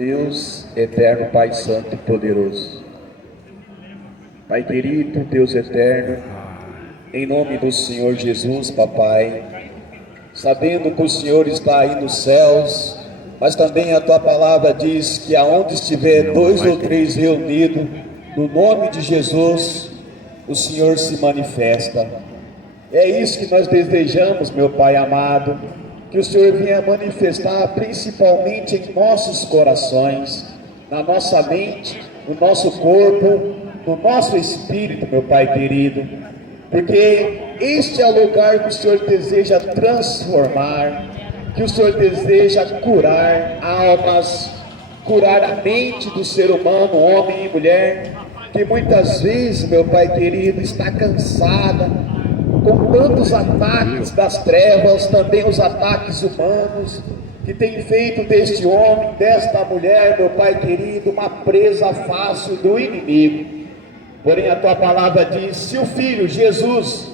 Deus eterno, Pai santo e poderoso, Pai querido, Deus eterno, em nome do Senhor Jesus, papai, sabendo que o Senhor está aí nos céus, mas também a tua palavra diz que aonde estiver dois ou três reunidos, no nome de Jesus, o Senhor se manifesta. É isso que nós desejamos, meu Pai amado, que o Senhor venha manifestar principalmente em nossos corações, na nossa mente, no nosso corpo, no nosso espírito, meu Pai querido, porque este é o lugar que o Senhor deseja transformar, que o Senhor deseja curar almas, curar a mente do ser humano, homem e mulher, que muitas vezes, meu Pai querido, está cansada, com tantos ataques das trevas, também os ataques humanos, que tem feito deste homem, desta mulher, meu Pai querido, uma presa fácil do inimigo. Porém a tua palavra diz, se o Filho Jesus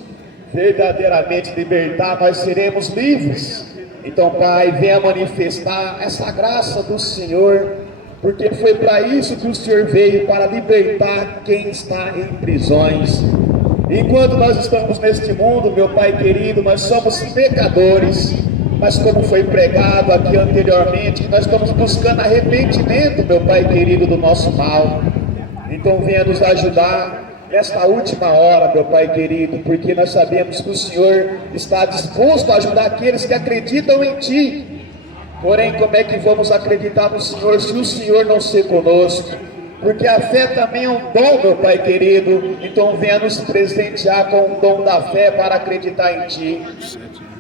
verdadeiramente libertar, nós seremos livres. Então, Pai, venha manifestar essa graça do Senhor, porque foi para isso que o Senhor veio, para libertar quem está em prisões. Enquanto nós estamos neste mundo, meu Pai querido, nós somos pecadores, mas como foi pregado aqui anteriormente, nós estamos buscando arrependimento, meu Pai querido, do nosso mal. Então venha nos ajudar nesta última hora, meu Pai querido, porque nós sabemos que o Senhor está disposto a ajudar aqueles que acreditam em Ti. Porém, como é que vamos acreditar no Senhor se o Senhor não ser conosco? Porque a fé também é um dom, meu Pai querido. Então venha nos presentear com o dom da fé para acreditar em Ti.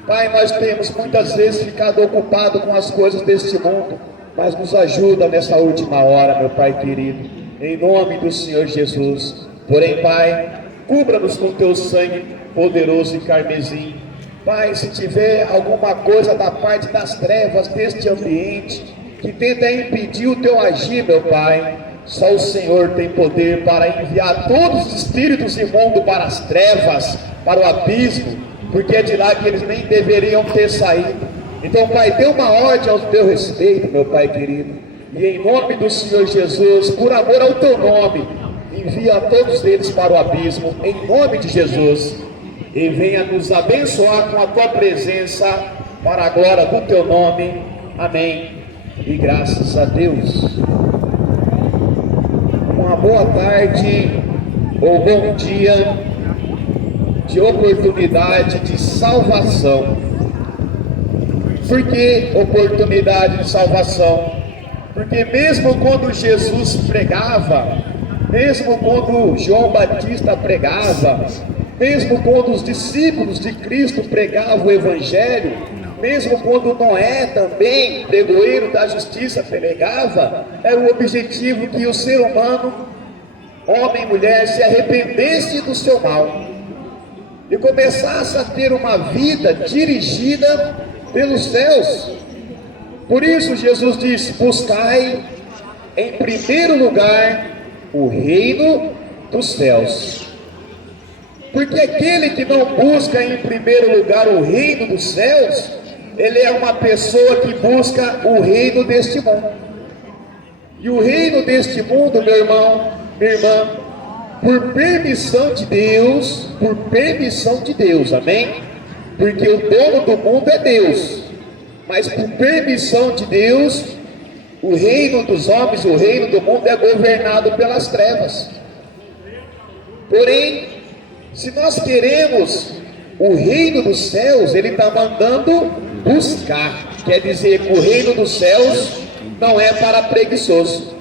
Pai, nós temos muitas vezes ficado ocupados com as coisas deste mundo, mas nos ajuda nessa última hora, meu Pai querido, em nome do Senhor Jesus. Porém, Pai, cubra-nos com Teu sangue poderoso e carmesim. Pai, se tiver alguma coisa da parte das trevas deste ambiente que tenta impedir o Teu agir, meu Pai, só o Senhor tem poder para enviar todos os espíritos imundos para as trevas, para o abismo, porque é de lá que eles nem deveriam ter saído. Então, Pai, dê uma ordem ao Teu respeito, meu Pai querido, e em nome do Senhor Jesus, por amor ao Teu nome, envia todos eles para o abismo, em nome de Jesus, e venha nos abençoar com a Tua presença, para a glória do Teu nome. Amém. E graças a Deus. Uma boa tarde ou bom dia de oportunidade de salvação. Por que oportunidade de salvação? Porque mesmo quando Jesus pregava, mesmo quando João Batista pregava, mesmo quando os discípulos de Cristo pregavam o Evangelho, mesmo quando Noé também, pregoeiro da justiça, pregava, era o objetivo que o ser humano, homem e mulher, se arrependesse do seu mal e começasse a ter uma vida dirigida pelos céus. Por isso Jesus disse, buscai em primeiro lugar o reino dos céus. Porque aquele que não busca em primeiro lugar o reino dos céus, ele é uma pessoa que busca o reino deste mundo. E o reino deste mundo, meu irmão, minha irmã, por permissão de Deus, amém? Porque o dono do mundo é Deus, mas por permissão de Deus, o reino dos homens, o reino do mundo é governado pelas trevas. Porém, se nós queremos o reino dos céus, ele está mandando buscar. Quer dizer que o reino dos céus não é para preguiçoso.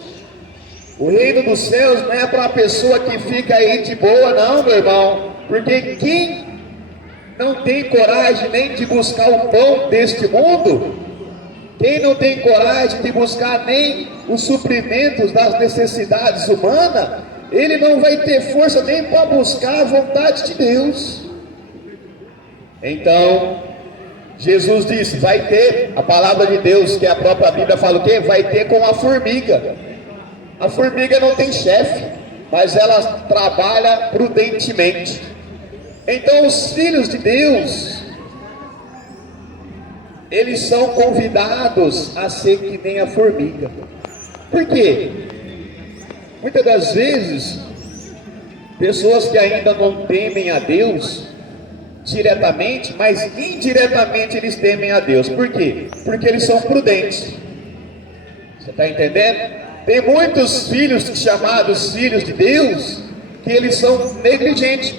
O reino dos céus não é para a pessoa que fica aí de boa, não, meu irmão. Porque quem não tem coragem nem de buscar o pão deste mundo, quem não tem coragem de buscar nem os suprimentos das necessidades humanas, ele não vai ter força nem para buscar a vontade de Deus. Então, Jesus disse, vai ter, a palavra de Deus, que a própria Bíblia fala o quê? Vai ter com a formiga. A formiga não tem chefe, mas ela trabalha prudentemente. Então os filhos de Deus, eles são convidados a ser que nem a formiga. Por quê? Muitas das vezes, pessoas que ainda não temem a Deus diretamente, mas indiretamente eles temem a Deus. Por quê? Porque eles são prudentes. Você está entendendo? Tem muitos filhos chamados filhos de Deus que eles são negligentes.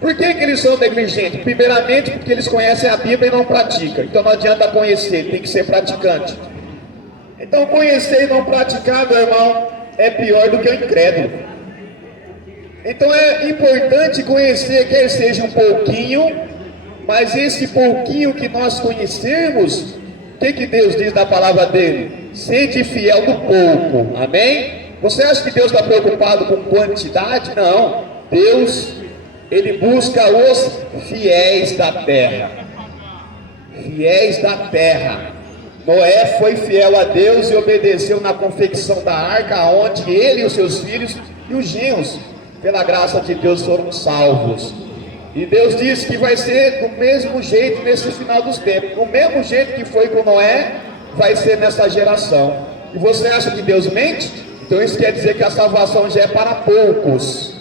Por que eles são negligentes? Primeiramente porque eles conhecem a Bíblia e não praticam. Então não adianta conhecer, tem que ser praticante. Então conhecer e não praticar, meu irmão, é pior do que o incrédulo. Então é importante conhecer, quer seja um pouquinho, mas esse pouquinho que nós conhecermos, o que Deus diz na palavra dele? Sede fiel no pouco, amém? Você acha que Deus está preocupado com quantidade? Não. Deus, Ele busca os fiéis da terra. Fiéis da terra. Noé foi fiel a Deus e obedeceu na confecção da arca, onde ele e os seus filhos e os genros, pela graça de Deus, foram salvos. E Deus disse que vai ser do mesmo jeito nesse final dos tempos. Do mesmo jeito que foi com Noé, vai ser nessa geração. E você acha que Deus mente? Então isso quer dizer que a salvação já é para poucos.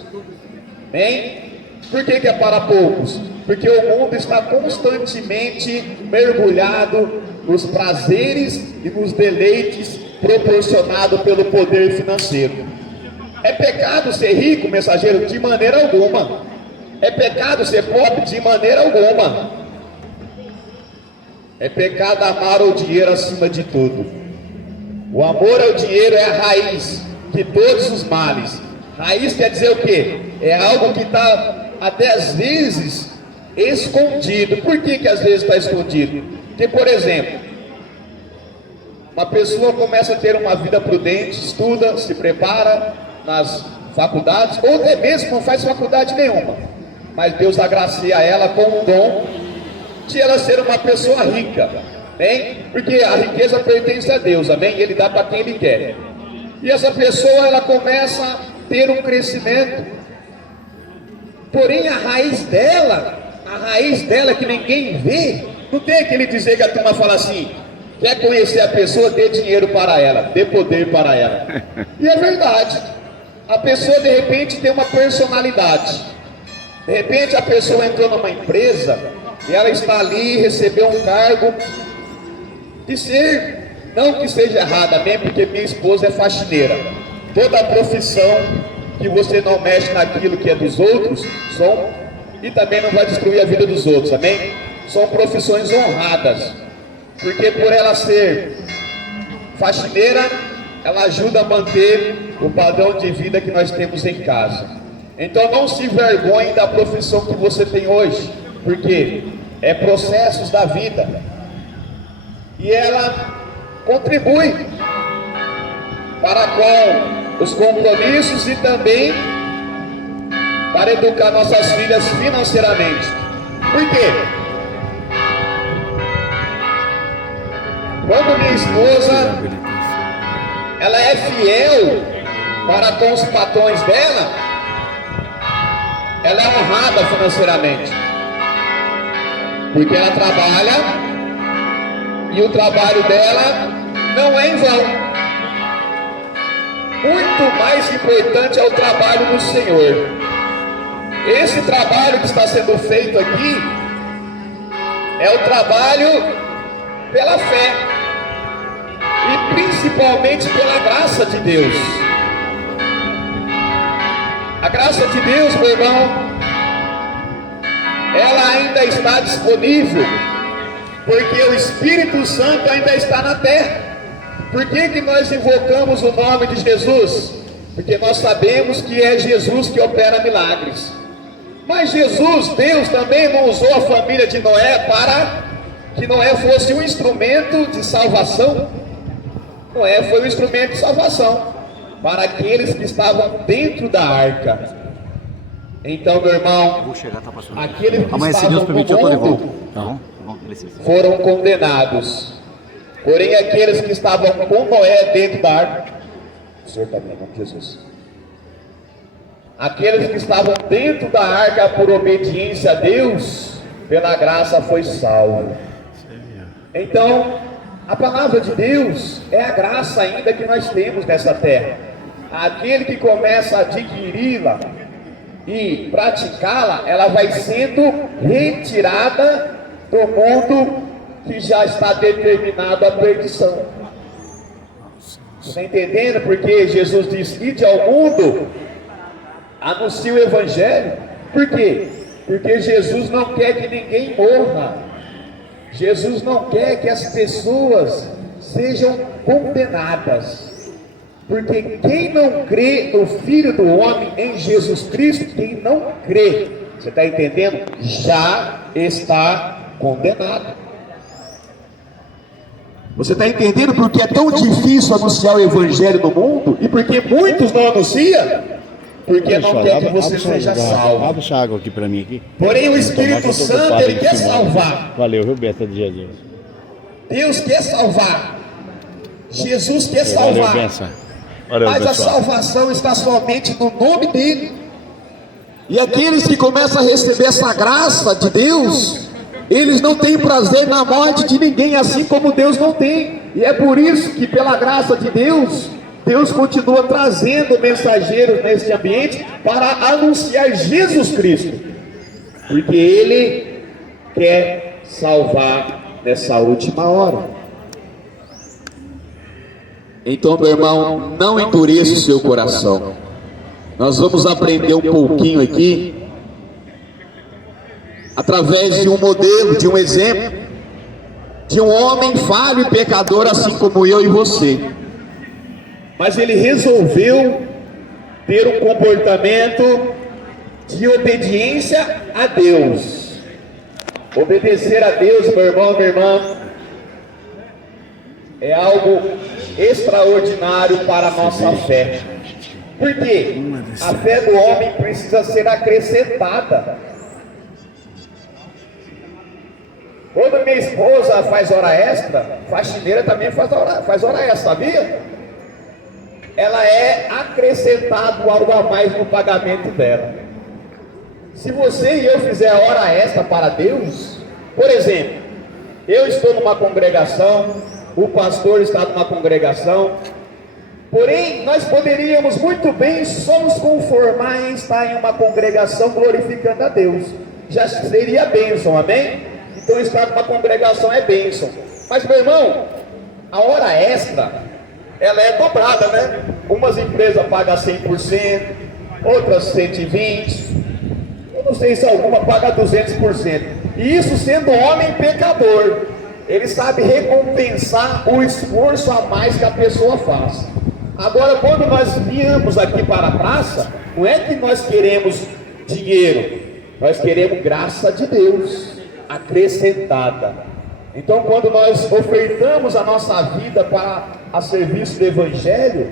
Amém? Por que é para poucos? Porque o mundo está constantemente mergulhado nos prazeres e nos deleites proporcionados pelo poder financeiro. É pecado ser rico, mensageiro? De maneira alguma. É pecado ser pobre? De maneira alguma. É pecado amar o dinheiro acima de tudo. O amor ao dinheiro é a raiz de todos os males. Raiz quer dizer o quê? É algo que está até às vezes escondido. Por que às vezes está escondido? Porque, por exemplo, uma pessoa começa a ter uma vida prudente, estuda, se prepara nas faculdades, ou até mesmo não faz faculdade nenhuma, mas Deus agracia ela com o dom de ela ser uma pessoa rica, amém? Porque a riqueza pertence a Deus, amém? Ele dá para quem Ele quer. E essa pessoa, ela começa a ter um crescimento, porém a raiz dela que ninguém vê, não tem aquele dizer que a turma fala assim: quer conhecer a pessoa, dê dinheiro para ela, dê poder para ela. E é verdade. A pessoa de repente tem uma personalidade. De repente a pessoa entrou numa empresa e ela está ali, recebeu um cargo de ser, não que seja errado, amém? Porque minha esposa é faxineira. Toda a profissão que você não mexe naquilo que é dos outros, e também não vai destruir a vida dos outros, amém? São profissões honradas. Porque por ela ser faxineira, ela ajuda a manter o padrão de vida que nós temos em casa. Então não se envergonhe da profissão que você tem hoje, porque é processos da vida. E ela contribui para com os compromissos e também para educar nossas filhas financeiramente. Por quê? Quando minha esposa, ela é fiel para com os patrões dela, ela é honrada financeiramente, porque ela trabalha e o trabalho dela não é em vão. Muito mais importante é o trabalho do Senhor. Esse trabalho que está sendo feito aqui é o trabalho pela fé e principalmente pela graça de Deus. A graça de Deus, meu irmão, ela ainda está disponível, porque o Espírito Santo ainda está na terra. Por que nós invocamos o nome de Jesus? Porque nós sabemos que é Jesus que opera milagres. Mas Jesus, Deus, também não usou a família de Noé para que Noé fosse um instrumento de salvação. Noé foi um instrumento de salvação para aqueles que estavam dentro da arca. Então, meu irmão, aqueles que estavam no mundo foram condenados. Porém, aqueles que estavam com Noé dentro da arca, o Senhor está bem, Jesus. Aqueles que estavam dentro da arca por obediência a Deus, pela graça foi salvo. Então, A palavra de Deus é a graça ainda que nós temos nessa terra. Aquele que começa a adquiri-la e praticá-la, ela vai sendo retirada do mundo que já está determinado à perdição. Você está entendendo? Porque Jesus disse: ide ao mundo, anuncie o evangelho. Por quê? Porque Jesus não quer que ninguém morra. Jesus não quer que as pessoas sejam condenadas. Porque quem não crê no Filho do Homem, em Jesus Cristo, quem não crê, você está entendendo? Já está condenado. Você está entendendo porque é tão difícil anunciar o Evangelho no mundo? E porque muitos não anunciam? Porque não quer que você seja salvo. Abre essa água aqui para mim aqui. Porém o Espírito Santo, ele quer salvar. Valeu, viu, Beta de Jesus. Deus quer salvar. Jesus quer salvar. Valeu, mas a salvação está somente no nome dele. E aqueles que começam a receber essa graça de Deus, eles não têm prazer na morte de ninguém, assim como Deus não tem. E é por isso que, pela graça de Deus, Deus continua trazendo mensageiros neste ambiente para anunciar Jesus Cristo, porque Ele quer salvar nessa última hora. Então, meu irmão, não endureça o seu coração. Nós vamos aprender um pouquinho aqui, através de um modelo, de um exemplo, de um homem falho e pecador, assim como eu e você. Mas ele resolveu ter um comportamento de obediência a Deus. Obedecer a Deus, meu irmão, minha irmã, é algo extraordinário para a nossa fé. Por quê? A fé do homem precisa ser acrescentada. Quando minha esposa faz hora extra, faxineira também faz hora extra, sabia? Ela é acrescentado algo a mais no pagamento dela. Se você e eu fizer a hora extra para Deus, por exemplo, eu estou numa congregação, o pastor está numa congregação, porém nós poderíamos muito bem só nos conformar em estar em uma congregação glorificando a Deus, já seria bênção, amém? Então estar numa congregação é bênção. Mas, meu irmão, a hora extra, ela é dobrada, né? Umas empresas pagam 100%, outras 120%, eu não sei se alguma paga 200%. E isso sendo homem pecador, ele sabe recompensar o esforço a mais que a pessoa faz. Agora, quando nós viemos aqui para a praça, não é que nós queremos dinheiro, nós queremos graça de Deus acrescentada. Então, quando nós ofertamos a nossa vida para a serviço do Evangelho,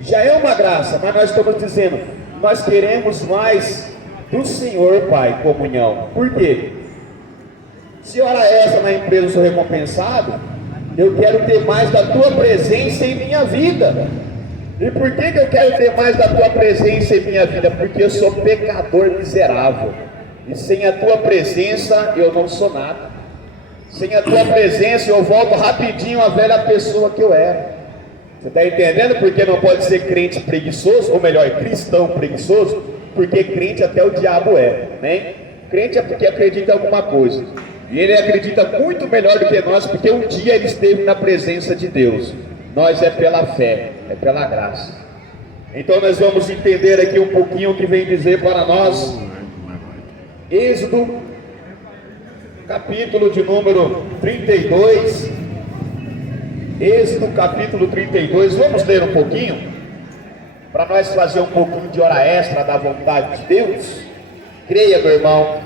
já é uma graça, mas nós estamos dizendo, nós queremos mais do Senhor, Pai, comunhão. Por quê? Se hora essa na empresa eu sou recompensado, eu quero ter mais da Tua presença em minha vida. E por que eu quero ter mais da Tua presença em minha vida? Porque eu sou pecador miserável, e sem a Tua presença eu não sou nada. Sem a Tua presença eu volto rapidinho à velha pessoa que eu era. Você está entendendo porque não pode ser crente preguiçoso, ou melhor, cristão preguiçoso? Porque crente até o diabo é, né? Crente é porque acredita em alguma coisa, e ele acredita muito melhor do que nós, porque um dia ele esteve na presença de Deus. Nós é pela fé, é pela graça. Então nós vamos entender aqui um pouquinho o que vem dizer para nós Êxodo, capítulo de número 32. Êxodo, capítulo 32. Vamos ler um pouquinho, para nós fazer um pouquinho de hora extra da vontade de Deus. Creia, meu irmão,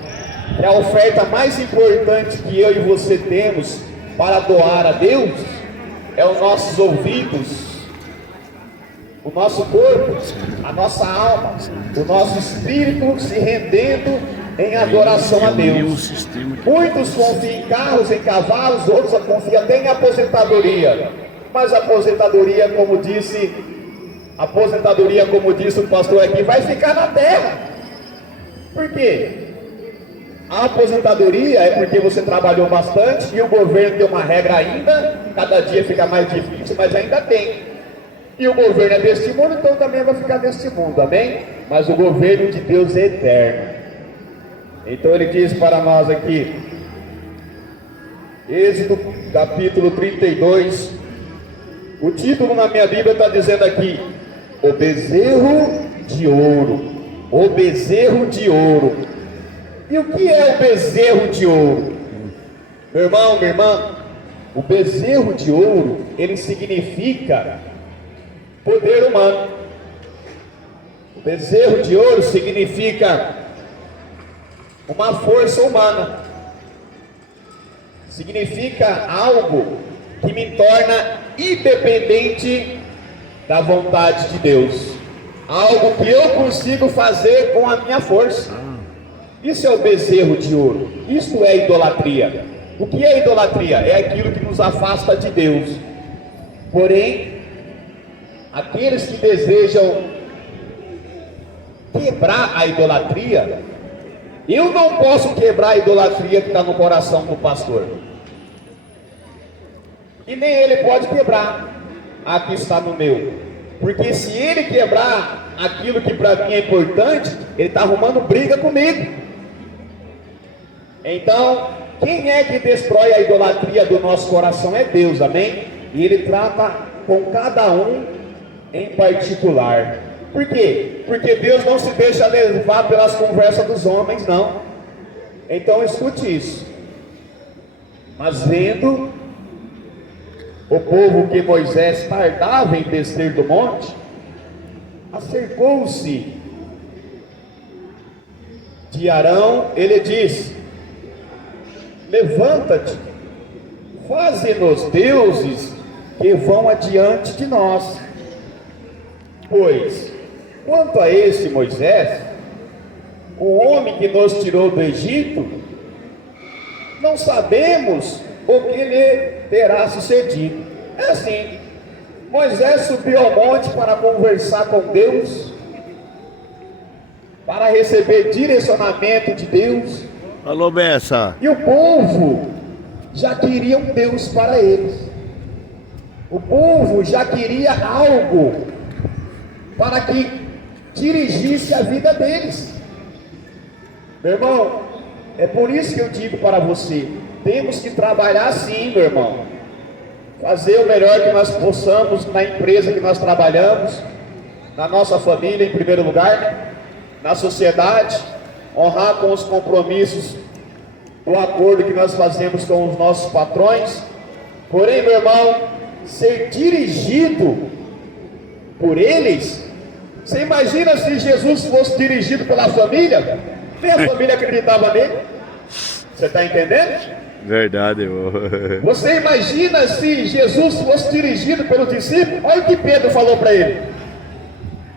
que a oferta mais importante que eu e você temos para doar a Deus é os nossos ouvidos, o nosso corpo, a nossa alma, o nosso espírito se rendendo em adoração a Deus. Muitos confiam em carros, em cavalos, outros confiam até em aposentadoria. Mas a aposentadoria, como disse o pastor aqui, vai ficar na terra. Por quê? A aposentadoria é porque você trabalhou bastante e o governo deu uma regra ainda, cada dia fica mais difícil, mas ainda tem. E o governo é deste mundo, então também vai ficar deste mundo, amém? Mas o governo de Deus é eterno. Então ele diz para nós aqui, Êxodo capítulo 32, o título na minha Bíblia está dizendo aqui, o bezerro de ouro, o bezerro de ouro. E o que é o bezerro de ouro? Meu irmão, minha irmã, o bezerro de ouro, ele significa poder humano. O bezerro de ouro significa uma força humana. Significa algo que me torna independente da vontade de Deus. Algo que eu consigo fazer com a minha força. Isso é o bezerro de ouro. Isso é idolatria. O que é idolatria? É aquilo que nos afasta de Deus. Porém, aqueles que desejam quebrar a idolatria, eu não posso quebrar a idolatria que está no coração do pastor. E nem ele pode quebrar a que está no meu. Porque se ele quebrar aquilo que para mim é importante, ele está arrumando briga comigo. Então, quem é que destrói a idolatria do nosso coração é Deus, amém? E Ele trata com cada um em particular. Por quê? Porque Deus não se deixa levar pelas conversas dos homens, não. Então escute isso. Mas vendo o povo que Moisés tardava em descer do monte, acercou-se de Arão, ele disse: levanta-te, faze-nos deuses que vão adiante de nós. Pois, quanto a este Moisés, o homem que nos tirou do Egito, não sabemos o que lhe terá sucedido. É assim, Moisés subiu ao monte para conversar com Deus, para receber direcionamento de Deus. Alô, Bessa. E o povo já queria um Deus para eles. O povo já queria algo para que dirigisse a vida deles. Meu irmão, é por isso que eu digo para você, temos que trabalhar sim, meu irmão. Fazer o melhor que nós possamos na empresa que nós trabalhamos, na nossa família em primeiro lugar, na sociedade, honrar com os compromissos do acordo que nós fazemos com os nossos patrões. Porém, meu irmão, ser dirigido por eles, você imagina se Jesus fosse dirigido pela família? Nem a família acreditava nele. Você está entendendo? Verdade, Você imagina se Jesus fosse dirigido pelos discípulos? Olha o que Pedro falou para ele.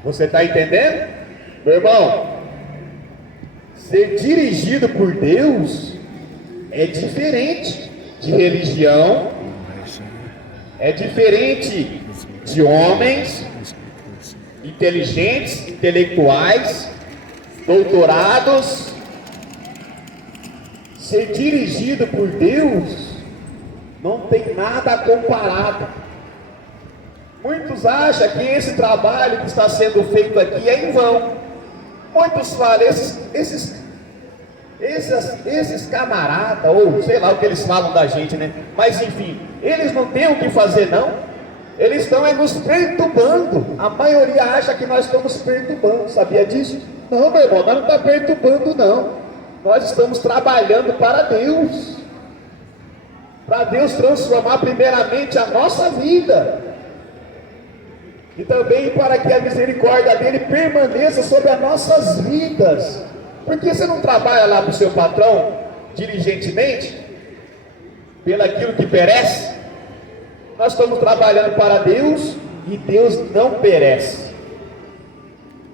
Você está entendendo? Meu irmão, ser dirigido por Deus é diferente de religião, é diferente de homens inteligentes, intelectuais, doutorados. Ser dirigido por Deus não tem nada comparado. Muitos acham que esse trabalho que está sendo feito aqui é em vão. Muitos falam, esses camaradas, ou sei lá o que eles falam da gente, né? Mas enfim, eles não têm o que fazer, não. Eles estão nos perturbando. A maioria acha que nós estamos perturbando, sabia disso? Não, meu irmão, nós não estamos perturbando, não. Nós estamos trabalhando para Deus. Para Deus transformar primeiramente a nossa vida. E também para que a misericórdia dele permaneça sobre as nossas vidas. Porque você não trabalha lá para o seu patrão diligentemente, pelaquilo que perece. Nós estamos trabalhando para Deus e Deus não perece.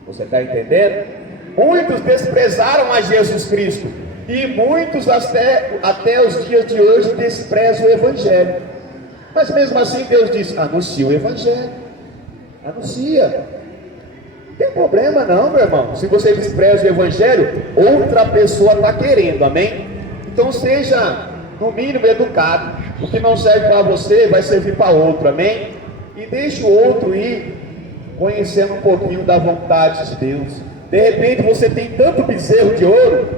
Você está entendendo? Muitos desprezaram a Jesus Cristo e muitos até os dias de hoje desprezam o Evangelho. Mas mesmo assim Deus diz: anuncia o Evangelho. Anuncia. Tem tem problema não, meu irmão. Se você despreza o evangelho, outra pessoa está querendo, amém? Então seja, no mínimo, educado. O que não serve para você, vai servir para outro, amém? E deixe o outro ir conhecendo um pouquinho da vontade de Deus. De repente você tem tanto bezerro de ouro,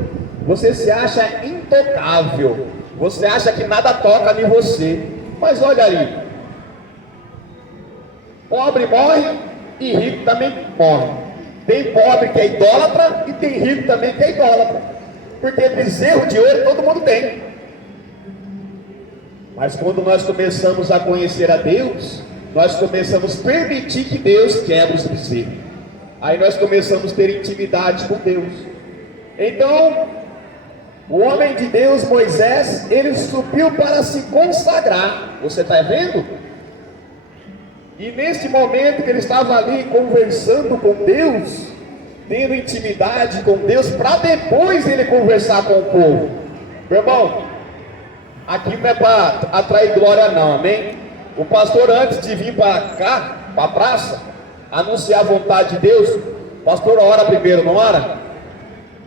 você se acha intocável, você acha que nada toca em você. Mas olha ali, pobre morre e rico também morre. Tem pobre que é idólatra e tem rico também que é idólatra, porque bezerro de ouro todo mundo tem. Mas quando nós começamos a conhecer a Deus, nós começamos a permitir que Deus quebre os bezerros. Aí nós começamos a ter intimidade com Deus. Então, o homem de Deus, Moisés, ele subiu para se consagrar. Você está vendo? E neste momento que ele estava ali conversando com Deus, tendo intimidade com Deus, para depois ele conversar com o povo. Meu irmão, aqui não é para atrair glória não, amém? O pastor, antes de vir para cá, para a praça, anunciar a vontade de Deus, o pastor ora primeiro, não ora?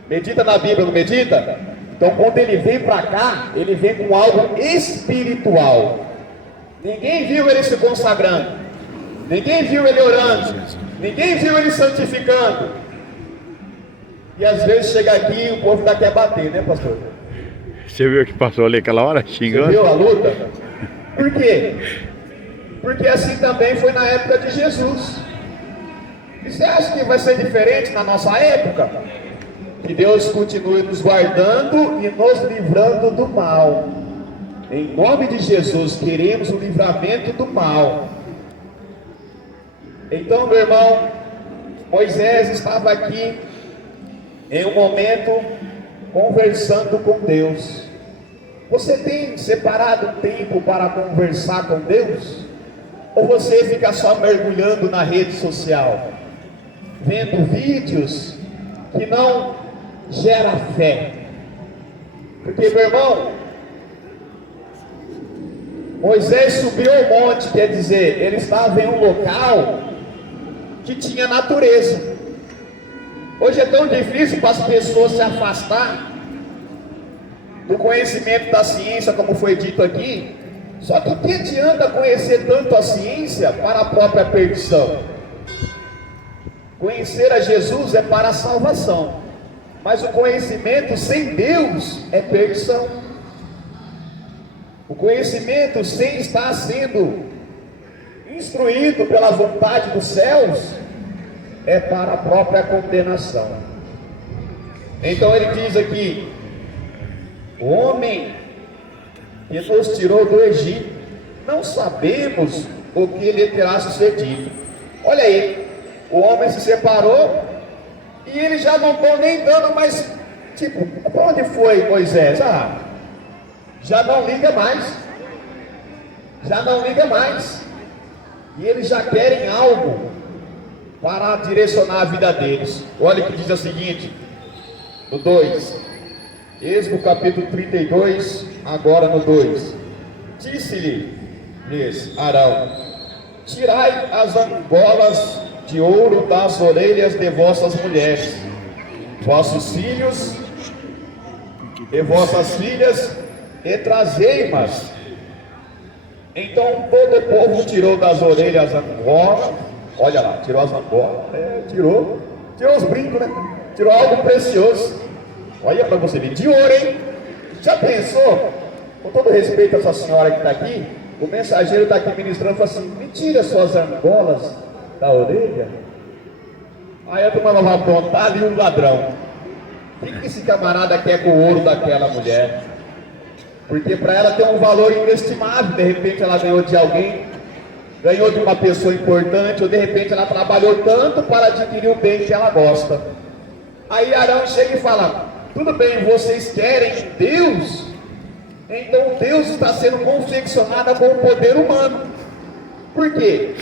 Medita na Bíblia, não medita? Então quando ele vem para cá, ele vem com algo espiritual. Ninguém viu ele se consagrando, ninguém viu ele orando, ninguém viu ele santificando. E às vezes chega aqui e o povo ainda quer bater, né, pastor? Você viu que passou ali aquela hora xingando? Você viu a luta? Por quê? Porque assim também foi na época de Jesus. E você acha que vai ser diferente na nossa época? Que Deus continue nos guardando e nos livrando do mal. Em nome de Jesus, queremos o livramento do mal. Então, meu irmão, Moisés estava aqui em um momento conversando com Deus. Você tem separado um tempo para conversar com Deus? Ou você fica só mergulhando na rede social, vendo vídeos que não geram fé? Porque, meu irmão, Moisés subiu ao monte, quer dizer, ele estava em um local que tinha natureza. Hoje é tão difícil para as pessoas se afastar do conhecimento da ciência, como foi dito aqui. Só que o que adianta conhecer tanto a ciência para a própria perdição? Conhecer a Jesus é para a salvação, mas o conhecimento sem Deus é perdição. O conhecimento sem estar sendo instruído pela vontade dos céus é para a própria condenação. Então ele diz aqui: o homem que nos tirou do Egito, não sabemos o que lhe terá sucedido. Olha aí, o homem se separou e eles já não estão nem dando mais, tipo, para onde foi Moisés? Já não liga mais, já não liga mais, e eles já querem algo para direcionar a vida deles. Olha o que diz o seguinte, no 2, Êxodo capítulo 32, agora no 2: disse-lhes Arão: tirai as argolas de ouro das orelhas de vossas mulheres, vossos filhos e vossas filhas, e trazei-mas. Então todo o povo tirou das orelhas as argolas. Olha lá, tirou as argolas, tirou os brincos, né? Tirou algo precioso. Olha para você ver, de ouro, hein? Já pensou? Com todo respeito a essa senhora que está aqui, o mensageiro está aqui ministrando e fala assim: me tira suas argolas da orelha. Aí a turma vai aprontar ali um ladrão. O que esse camarada quer com o ouro daquela mulher? Porque para ela tem um valor inestimável. De repente ela ganhou de alguém, ganhou de uma pessoa importante, ou de repente ela trabalhou tanto para adquirir o bem que ela gosta. Aí Arão chega e fala: tudo bem, vocês querem Deus? Então Deus está sendo confeccionado com o poder humano. Por quê?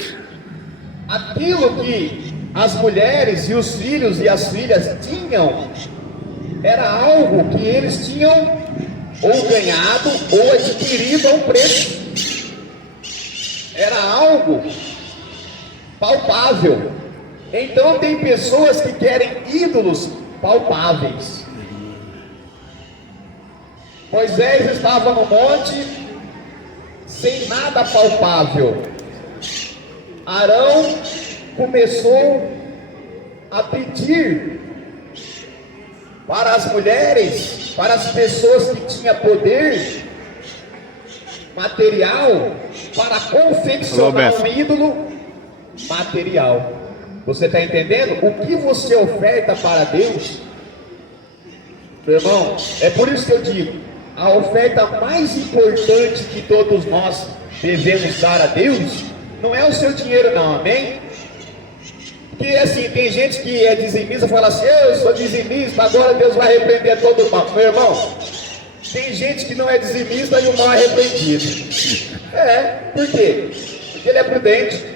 Aquilo que as mulheres e os filhos e as filhas tinham era algo que eles tinham ou ganhado ou adquirido a um preço. Era algo palpável. Então tem pessoas que querem ídolos palpáveis. Moisés estava no monte sem nada palpável. Arão começou a pedir para as mulheres, para as pessoas que tinham poder material, para confeccionar um ídolo material. Você está entendendo? O que você oferta para Deus, meu irmão, é por isso que eu digo, a oferta mais importante que todos nós devemos dar a Deus, não é o seu dinheiro não, amém? Porque assim, tem gente que é dizimista e fala assim, eu sou dizimista, agora Deus vai repreender todo o mal. Meu irmão, tem gente que não é dizimista e o mal é repreendido. Por quê? Porque ele é prudente.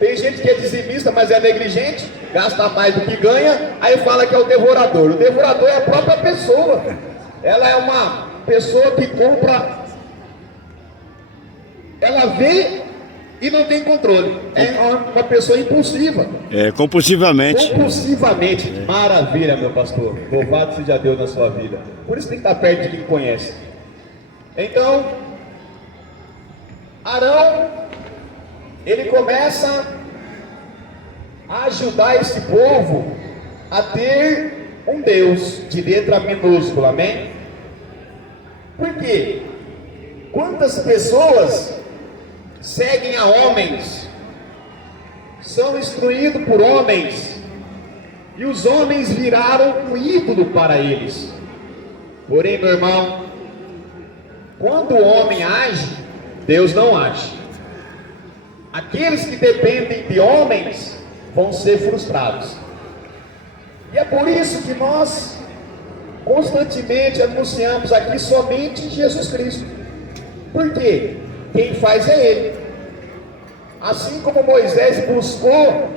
Tem gente que é dizimista, mas é negligente, gasta mais do que ganha, aí fala que é o devorador. O devorador é a própria pessoa. Ela é uma pessoa que compra, ela vê e não tem controle. É uma pessoa impulsiva. Compulsivamente. Compulsivamente. Maravilha, meu pastor. Louvado seja Deus na sua vida. Por isso tem que estar perto de quem conhece. Então, Arão, ele começa a ajudar esse povo a ter um Deus de letra minúscula, amém? Por quê? Quantas pessoas seguem a homens, são instruídos por homens, e os homens viraram um ídolo para eles. Porém, meu irmão, quando o homem age, Deus não age. Aqueles que dependem de homens vão ser frustrados. E é por isso que nós constantemente anunciamos aqui somente Jesus Cristo. Por quê? Quem faz é Ele. Assim como Moisés buscou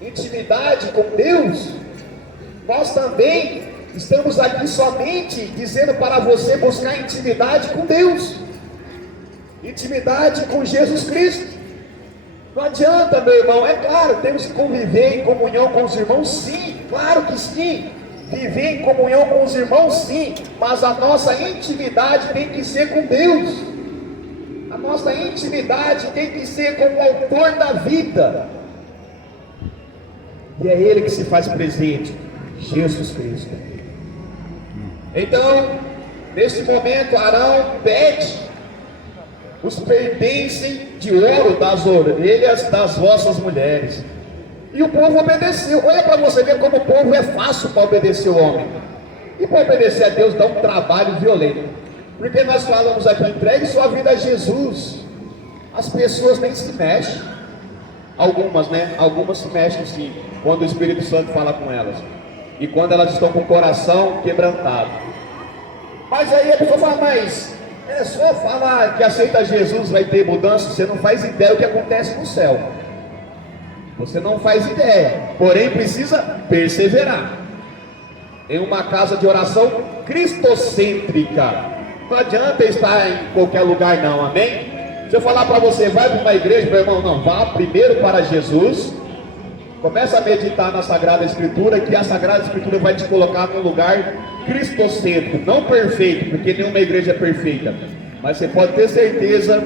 intimidade com Deus, nós também estamos aqui somente dizendo para você buscar intimidade com Deus, intimidade com Jesus Cristo. Não adianta, meu irmão, é claro, temos que conviver em comunhão com os irmãos, sim, claro que sim, viver em comunhão com os irmãos, sim, mas a nossa intimidade tem que ser com Deus, a nossa intimidade tem que ser com o autor da vida, e é Ele que se faz presente, Jesus Cristo. Então, nesse momento, Arão pede os pertencem de ouro das orelhas das vossas mulheres. E o povo obedeceu. Olha para você ver como o povo é fácil para obedecer o homem. E para obedecer a Deus dá um trabalho violento. Porque nós falamos aqui, entregue sua vida a Jesus. As pessoas nem se mexem. Algumas, né? Algumas se mexem sim, quando o Espírito Santo fala com elas. E quando elas estão com o coração quebrantado. Mas aí a pessoa fala, mas é só falar que aceita Jesus, vai ter mudança. Você não faz ideia do que acontece no céu. Você não faz ideia. Porém precisa perseverar em uma casa de oração cristocêntrica. Não adianta estar em qualquer lugar não, amém? Se eu falar para você, vai para uma igreja, meu irmão, não, vá primeiro para Jesus. Começa a meditar na Sagrada Escritura, que a Sagrada Escritura vai te colocar num lugar cristocêntrico, não perfeito, porque nenhuma igreja é perfeita, mas você pode ter certeza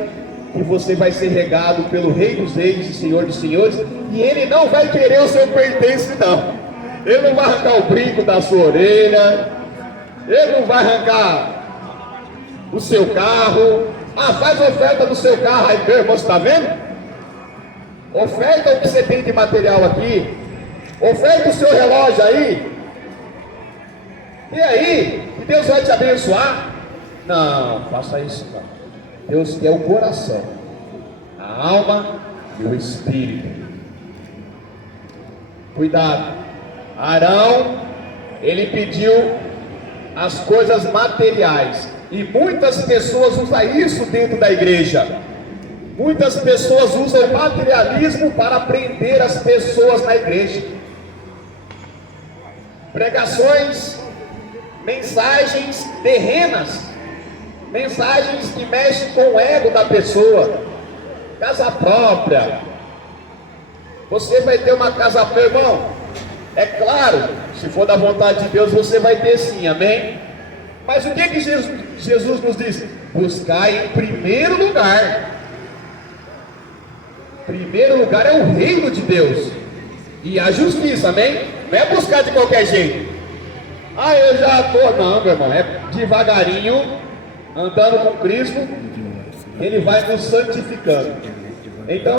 que você vai ser regado pelo Rei dos Reis e Senhor dos Senhores, e Ele não vai querer o seu pertence não. Ele não vai arrancar o brinco da sua orelha, Ele não vai arrancar o seu carro. Faz oferta do seu carro aí, meu irmão, você está vendo? Oferta o que você tem de material aqui, oferta o seu relógio aí, e aí, Deus vai te abençoar? Não, faça isso não. Deus quer o coração, a alma e o espírito. Cuidado. Arão, ele pediu as coisas materiais, e muitas pessoas usam isso dentro da igreja. Muitas pessoas usam o materialismo para prender as pessoas na igreja. Pregações, mensagens terrenas, mensagens que mexem com o ego da pessoa, casa própria, Você vai ter uma casa própria, irmão. É claro, se for da vontade de Deus, você vai ter sim, amém? Mas o que Jesus nos diz? Buscai em primeiro lugar. Primeiro lugar é o reino de Deus e a justiça, amém? Não é buscar de qualquer jeito. Ah, eu já tô. Não, meu irmão, é devagarinho, andando com Cristo, Ele vai nos santificando. Então,